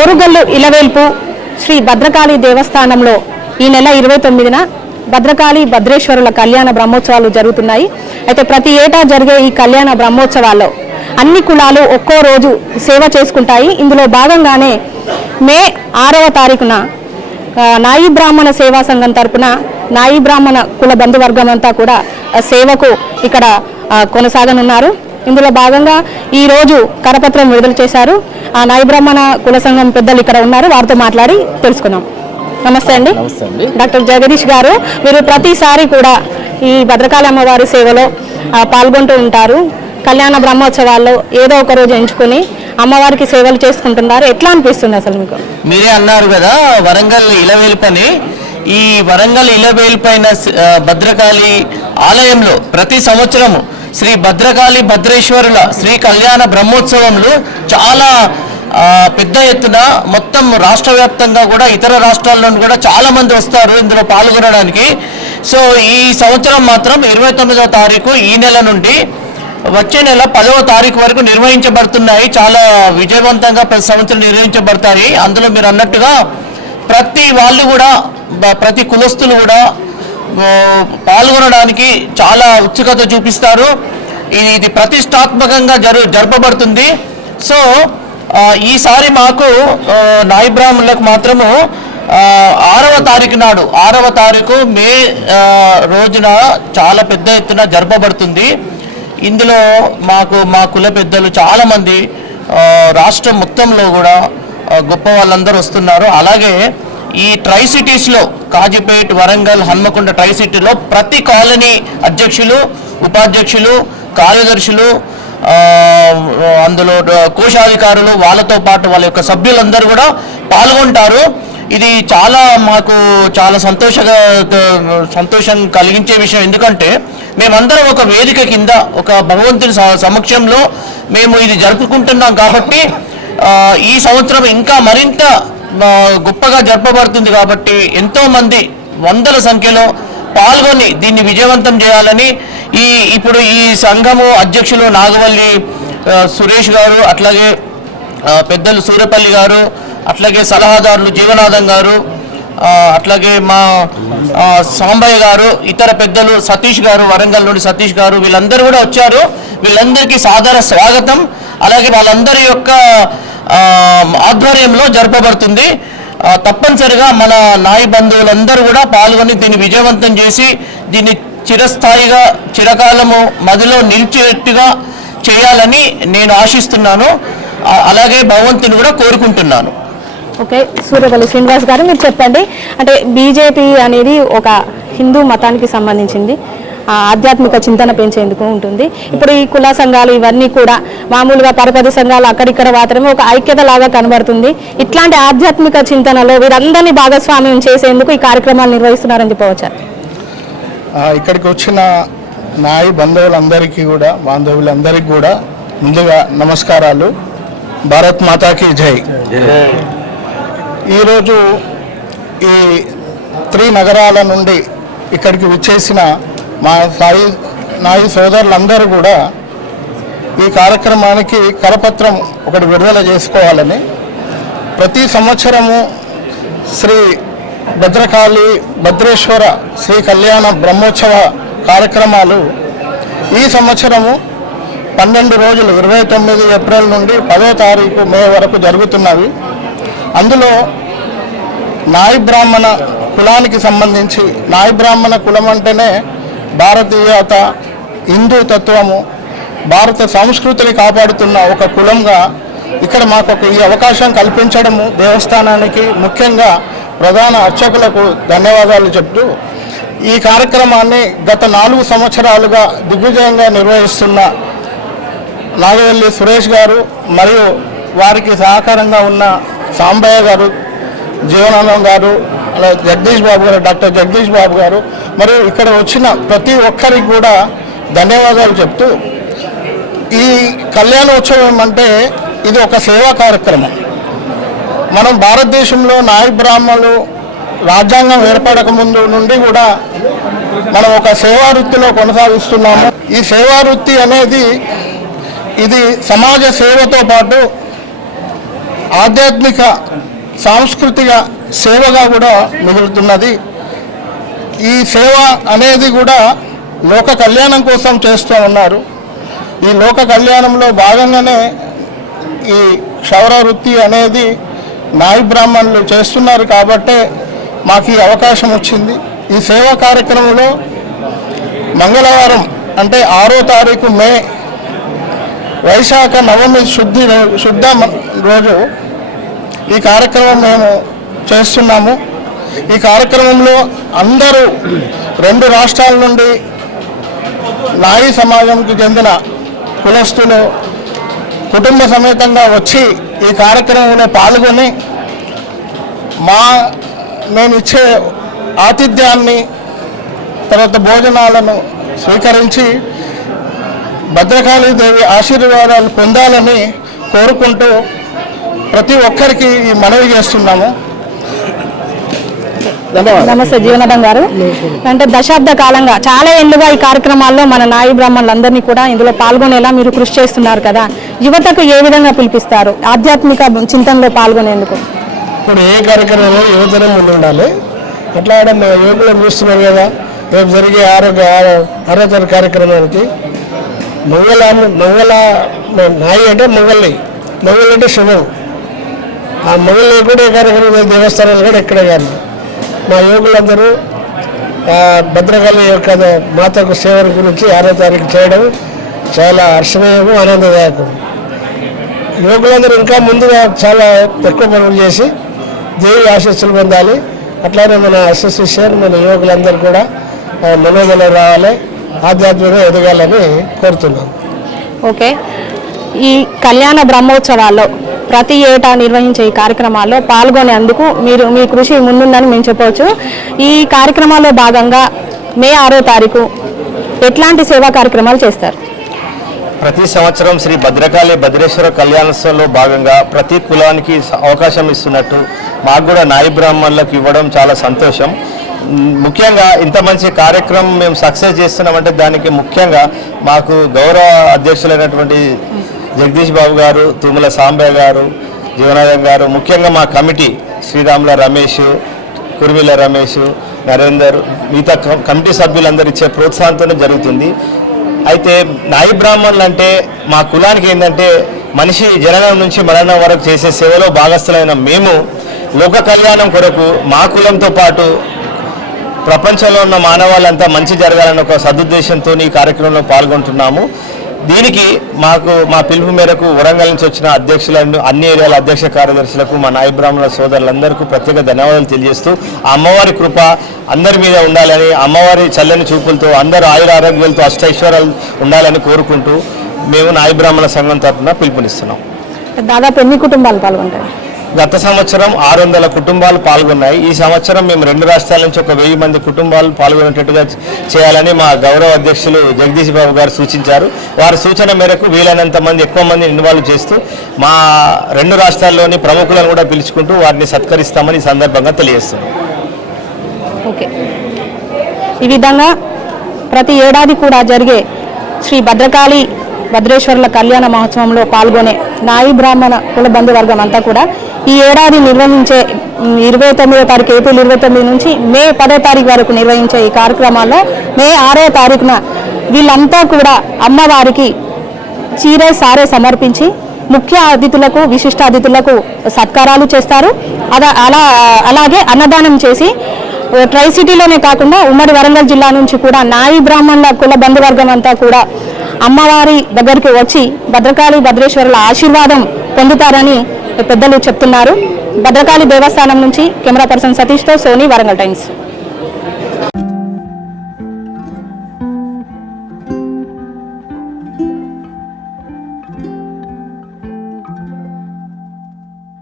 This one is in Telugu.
ఓరుగల్లు ఇలవేల్పు శ్రీ భద్రకాళి దేవస్థానంలో ఈ నెల 29న భద్రకాళి భద్రేశ్వరుల కళ్యాణ బ్రహ్మోత్సవాలు జరుగుతున్నాయి. అయితే ప్రతి ఏటా జరిగే ఈ కళ్యాణ బ్రహ్మోత్సవాల్లో అన్ని కులాలు ఒక్కో రోజు సేవ చేసుకుంటాయి. ఇందులో భాగంగానే మే 6వ తారీఖున నాయి బ్రాహ్మణ సేవా సంఘం తరపున నాయి బ్రాహ్మణ కుల బంధువర్గం అంతా కూడా సేవకు ఇక్కడ కొనసాగనున్నారు. ఇందులో భాగంగా ఈరోజు కరపత్రం విడుదల చేశారు. ఆ నాయి బ్రాహ్మణ కుల సంఘం పెద్దలు ఇక్కడ ఉన్నారు, వారితో మాట్లాడి తెలుసుకుందాం. నమస్తే అండి. డాక్టర్ జగదీష్ గారు, మీరు ప్రతిసారి కూడా ఈ భద్రకాళి అమ్మవారి సేవలో పాల్గొంటూ ఉంటారు. కళ్యాణ బ్రహ్మోత్సవాల్లో ఏదో ఒక రోజు ఎంచుకొని అమ్మవారికి సేవలు చేసుకుంటున్నారు. ఎట్లా అనిపిస్తుంది అసలు మీకు? మీరే అన్నారు కదా వరంగల్ ఇలవేల్పని. ఈ వరంగల్ ఇలవేల్పైన భద్రకాళి ఆలయంలో ప్రతి సంవత్సరము శ్రీ భద్రకాళి భద్రేశ్వరుల శ్రీ కళ్యాణ బ్రహ్మోత్సవంలో చాలా పెద్ద ఎత్తున మొత్తం రాష్ట్ర వ్యాప్తంగా కూడా ఇతర రాష్ట్రాల్లో కూడా చాలా మంది వస్తారు ఇందులో పాల్గొనడానికి. సో ఈ సంవత్సరం మాత్రం 29వ తారీఖు ఈ నెల నుండి వచ్చే నెల 10వ తారీఖు వరకు నిర్వహించబడుతున్నాయి. చాలా విజయవంతంగా ప్రతి సంవత్సరం నిర్వహించబడతాయి. అందులో మీరు అన్నట్టుగా ప్రతి వాళ్ళు కూడా ప్రతి కులస్తులు కూడా పాల్గొనడానికి చాలా ఉత్సుకత చూపిస్తారు. ఇది ప్రతిష్టాత్మకంగా జరపబడుతుంది. సో ఈసారి మాకు నాయి బ్రాహ్మణులకు మాత్రము 6వ తారీఖు నాడు 6వ తారీఖు మే రోజున చాలా పెద్ద ఎత్తున జరపబడుతుంది. ఇందులో మా కుల పెద్దలు చాలామంది రాష్ట్రం మొత్తంలో కూడా గొప్ప వాళ్ళందరూ వస్తున్నారు. అలాగే ఈ ట్రై సిటీస్లో కాజీపేట్, వరంగల్, హన్మకొండ ట్రై సిటీలో ప్రతి కాలనీ అధ్యక్షులు, ఉపాధ్యక్షులు, కార్యదర్శులు, అందులో కోశాధికారులు, వాళ్ళతో పాటు వాళ్ళ యొక్క సభ్యులందరూ కూడా పాల్గొంటారు. ఇది మాకు చాలా సంతోషం కలిగించే విషయం. ఎందుకంటే మేమందరం ఒక వేదిక కింద ఒక భగవంతుని సమక్షంలో మేము ఇది జరుపుకుంటున్నాం కాబట్టి ఈ సంవత్సరం ఇంకా మరింత గొప్పగా జరపబడుతుంది. కాబట్టి ఎంతోమంది వందల సంఖ్యలో పాల్గొని దీన్ని విజయవంతం చేయాలని ఇప్పుడు ఈ సంఘము అధ్యక్షులు నాగవల్లి సురేష్ గారు, అట్లాగే పెద్దలు సూర్యపల్లి గారు, అట్లాగే సలహాదారులు జీవనాథం గారు, అట్లాగే మా సాంబయ్య గారు, ఇతర పెద్దలు సతీష్ గారు, వరంగల్ నుండి సతీష్ గారు, వీళ్ళందరూ కూడా వచ్చారు. వీళ్ళందరికీ సాదర స్వాగతం. అలాగే వాళ్ళందరి యొక్క ఆధ్వర్యంలో జరపబడుతుంది. తప్పనిసరిగా మన నాయి బంధువులందరూ కూడా పాల్గొని దీన్ని విజయవంతం చేసి దీన్ని చిరస్థాయిగా చిరకాలము మదిలో నిలిచేట్టుగా చేయాలని నేను ఆశిస్తున్నాను. అలాగే భగవంతుని కూడా కోరుకుంటున్నాను. ఓకే, సూర్యపల్లి శ్రీనివాస్ గారు, మీరు చెప్పండి. అంటే బీజేపీ అనేది ఒక హిందూ మతానికి సంబంధించింది, ఆధ్యాత్మిక చింతన పెంచేందుకు ఉంటుంది. ఇప్పుడు ఈ కుల సంఘాలు ఇవన్నీ కూడా మామూలుగా పరపతి సంఘాలు అక్కడిక్కడ మాత్రమే ఒక ఐక్యత లాగా కనబడుతుంది. ఇట్లాంటి ఆధ్యాత్మిక చింతనలో వీరందరినీ భాగస్వామ్యం చేసేందుకు ఈ కార్యక్రమాలు నిర్వహిస్తున్నారని చెప్పవచ్చా? ఇక్కడికి వచ్చిన నాయి బంధువులందరికీ కూడా ముందుగా నమస్కారాలు. భారత్ మాతాకి జై. ఈరోజు ఈ 3 నగరాల నుండి ఇక్కడికి విచ్చేసిన మా నాయి సోదరులందరూ కూడా ఈ కార్యక్రమానికి కరపత్రం ఒకటి విడుదల చేసుకోవాలని, ప్రతి సంవత్సరము శ్రీ భద్రకాళి భద్రేశ్వర శ్రీ కళ్యాణ బ్రహ్మోత్సవ కార్యక్రమాలు ఈ సంవత్సరము 12 రోజులు 29 ఏప్రిల్ నుండి 10వ తారీఖు మే వరకు జరుగుతున్నవి. అందులో నాయి బ్రాహ్మణ కులానికి సంబంధించి, నాయి బ్రాహ్మణ కులం అంటేనే భారతీయత, హిందూ తత్వము, భారత సంస్కృతిని కాపాడుతున్న ఒక కులంగా ఇక్కడ మాకు ఈ అవకాశం కల్పించడము దేవస్థానానికి, ముఖ్యంగా ప్రధాన అర్చకులకు ధన్యవాదాలు చెప్తూ ఈ కార్యక్రమాన్ని గత 4 సంవత్సరాలుగా దిగ్విజయంగా నిర్వహిస్తున్న నాగవల్లి సురేష్ గారు మరియు వారికి సహకారంగా ఉన్న సాంబయ్య గారు, జీవనానందం గారు, అలా జగదీష్ బాబు గారు, డాక్టర్ జగదీష్ బాబు గారు, మరియు ఇక్కడ వచ్చిన ప్రతి ఒక్కరికి కూడా ధన్యవాదాలు చెప్తూ, ఈ కళ్యాణోత్సవం అంటే ఇది ఒక సేవా కార్యక్రమం. మనం భారతదేశంలో నాయి బ్రాహ్మణులు రాజ్యాంగం ఏర్పడక ముందు నుండి కూడా మనం ఒక సేవా వృత్తిలో కొనసాగిస్తున్నాము. ఈ సేవా వృత్తి అనేది ఇది సమాజ సేవతో పాటు ఆధ్యాత్మిక సాంస్కృతిక సేవగా కూడా మిగులుతున్నది. ఈ సేవ అనేది కూడా లోక కళ్యాణం కోసం చేస్తూ ఉన్నారు. ఈ లోక కళ్యాణంలో భాగంగానే ఈ క్షౌర వృత్తి అనేది నాయి బ్రాహ్మణులు చేస్తున్నారు కాబట్టే మాకు ఈ అవకాశం వచ్చింది. ఈ సేవా కార్యక్రమంలో మంగళవారం అంటే 6వ తారీఖు మే వైశాఖ నవమి శుద్ధ రోజు ఈ కార్యక్రమం మేము చేస్తున్నాము. ఈ కార్యక్రమంలో అందరూ 2 రాష్ట్రాల నుండి నాయి సమాజంకి చెందిన కులస్తులు కుటుంబ సమేతంగా వచ్చి ఈ కార్యక్రమంలో పాల్గొని మేము ఇచ్చే ఆతిథ్యాన్ని తర్వాత భోజనాలను స్వీకరించి భద్రకాళీదేవి ఆశీర్వాదాలు పొందాలని కోరుకుంటూ ప్రతి ఒక్కరికి ఈ మనవి చేస్తున్నాము. నమస్తే జీవనాథం గారు. అంటే దశాబ్ద కాలంగా చాలా ఏళ్ళుగా ఈ కార్యక్రమాల్లో మన నాయి బ్రాహ్మణులందరినీ కూడా ఇందులో పాల్గొనేలా మీరు కృషి చేస్తున్నారు కదా, యువతకు ఏ విధంగా పిలిపిస్తారు ఆధ్యాత్మిక చింతనలో పాల్గొనేందుకు? ఇప్పుడు ఏ కార్యక్రమంలో యువతరం ముందు ఉండాలి. అట్లా మా యువకులను చూస్తున్నారు కదా, రేపు జరిగే ఆరోగ్య కార్యక్రమానికి మంగళ నాయి అంటే మంగళి అంటే శివం. ఆ మంగళి కూడా ఏ కార్యక్రమం దేవస్థానాలు కూడా ఎక్కడే కానీ మా యువకులందరూ భద్రకాళి యొక్క మాతకు సేవ గురించి 6వ తారీఖు చేయడం చాలా హర్షణీయము, ఆనందదాయకం. యువకులందరూ ఇంకా ముందుగా చాలా ఎక్కువ పనులు చేసి దేవి ఆశీస్సులు పొందాలి. అట్లానే మన అసోసియేషన్ మన యువకులందరూ కూడా మనోబలం రావాలి, ఆధ్యాత్మికంగా ఎదగాలని కోరుతున్నాం. ఓకే, ఈ కళ్యాణ బ్రహ్మోత్సవాల్లో ప్రతి ఏటా నిర్వహించే ఈ కార్యక్రమాల్లో పాల్గొనేందుకు మీ కృషి ముందుందని మేము చెప్పవచ్చు. ఈ కార్యక్రమాల్లో భాగంగా మే 6వ తారీఖు ఎట్లాంటి సేవా కార్యక్రమాలు చేస్తారు? ప్రతి సంవత్సరం శ్రీ భద్రకాళి భద్రేశ్వర కళ్యాణోత్సవంలో భాగంగా ప్రతి కులానికి అవకాశం ఇస్తున్నట్టు మాకు కూడా నాయి బ్రాహ్మణులకు ఇవ్వడం చాలా సంతోషం. ముఖ్యంగా ఇంత మంచి కార్యక్రమం మేము సక్సెస్ చేస్తున్నామంటే దానికి ముఖ్యంగా మాకు గౌరవ అధ్యక్షులైనటువంటి జగదీష్ బాబు గారు, తుమ్మల సాంబయ్య గారు, జీవనాథం గారు, ముఖ్యంగా మా కమిటీ శ్రీరాముల రమేష్, కుర్మిల రమేష్, నరేందర్, మిగతా కమిటీ సభ్యులందరూ ఇచ్చే ప్రోత్సాహంతోనే జరుగుతుంది. అయితే నాయి బ్రాహ్మణులు అంటే మా కులానికి ఏంటంటే మనిషి జననం నుంచి మరణం వరకు చేసే సేవలో భాగస్థులైన మేము లోక కళ్యాణం కొరకు మా కులంతో పాటు ప్రపంచంలో ఉన్న మానవాళ్ళంతా మంచి జరగాలన్న ఒక సదుద్దేశంతో ఈ కార్యక్రమంలో పాల్గొంటున్నాము. దీనికి మా పిలుపు మేరకు వరంగల్ నుంచి వచ్చిన అధ్యక్షులను, అన్ని ఏరియాల అధ్యక్ష కార్యదర్శులకు, మా నాయి బ్రాహ్మణుల సోదరులందరికీ ప్రత్యేక ధన్యవాదాలు తెలియజేస్తూ అమ్మవారి కృప అందరి మీద ఉండాలని, అమ్మవారి చల్లని చూపులతో అందరూ ఆయుర ఆరోగ్యాలతో అష్టైశ్వర్యాలు ఉండాలని కోరుకుంటూ మేము నాయి బ్రాహ్మణ సంఘం తరఫున పిలుపునిస్తున్నాం. దాదాపు ఎన్ని కుటుంబాలు పాల్గొంటాయి? గత సంవత్సరం 600 కుటుంబాలు పాల్గొన్నాయి. ఈ సంవత్సరం మేము 2 రాష్ట్రాల నుంచి ఒక 1000 మంది కుటుంబాలు పాల్గొనేటట్టుగా చేయాలని మా గౌరవ అధ్యక్షులు జగదీష్ బాబు గారు సూచించారు. వారి సూచన మేరకు వీలైనంత మంది ఎక్కువ మందిని ఇన్వాల్వ్ చేస్తూ మా 2 రాష్ట్రాల్లోని ప్రముఖులను కూడా పిలుచుకుంటూ వారిని సత్కరిస్తామని ఈ సందర్భంగా తెలియజేస్తున్నాం. ఓకే, ఈ విధంగా ప్రతి ఏడాది కూడా జరిగే శ్రీ భద్రకాళి భద్రేశ్వరుల కళ్యాణ మహోత్సవంలో పాల్గొనే నాయి బ్రాహ్మణ కుల బంధువర్గం అంతా కూడా ఈ ఏడాది నిర్వహించే 29వ తారీఖు ఏప్రిల్ 29 నుంచి మే 10వ తారీఖు వరకు నిర్వహించే ఈ కార్యక్రమాల్లో మే 6వ తారీఖున వీళ్ళంతా కూడా అమ్మవారికి చీరే సారే సమర్పించి ముఖ్య అతిథులకు, విశిష్ట అతిథులకు సత్కారాలు చేస్తారు. అలాగే అన్నదానం చేసి ట్రై సిటీలోనే కాకుండా ఉమ్మడి వరంగల్ జిల్లా నుంచి కూడా నాయి బ్రాహ్మణుల కుల బంధువర్గం అంతా కూడా అమ్మవారి దగ్గరికి వచ్చి భద్రకాళి భద్రేశ్వరుల ఆశీర్వాదం పొందుతారని పెద్దలు చెప్తున్నారు. భద్రకాళి దేవస్థానం నుంచి కెమెరా పర్సన్ సతీష్తో సోనీ, వరంగల్ టైమ్స్.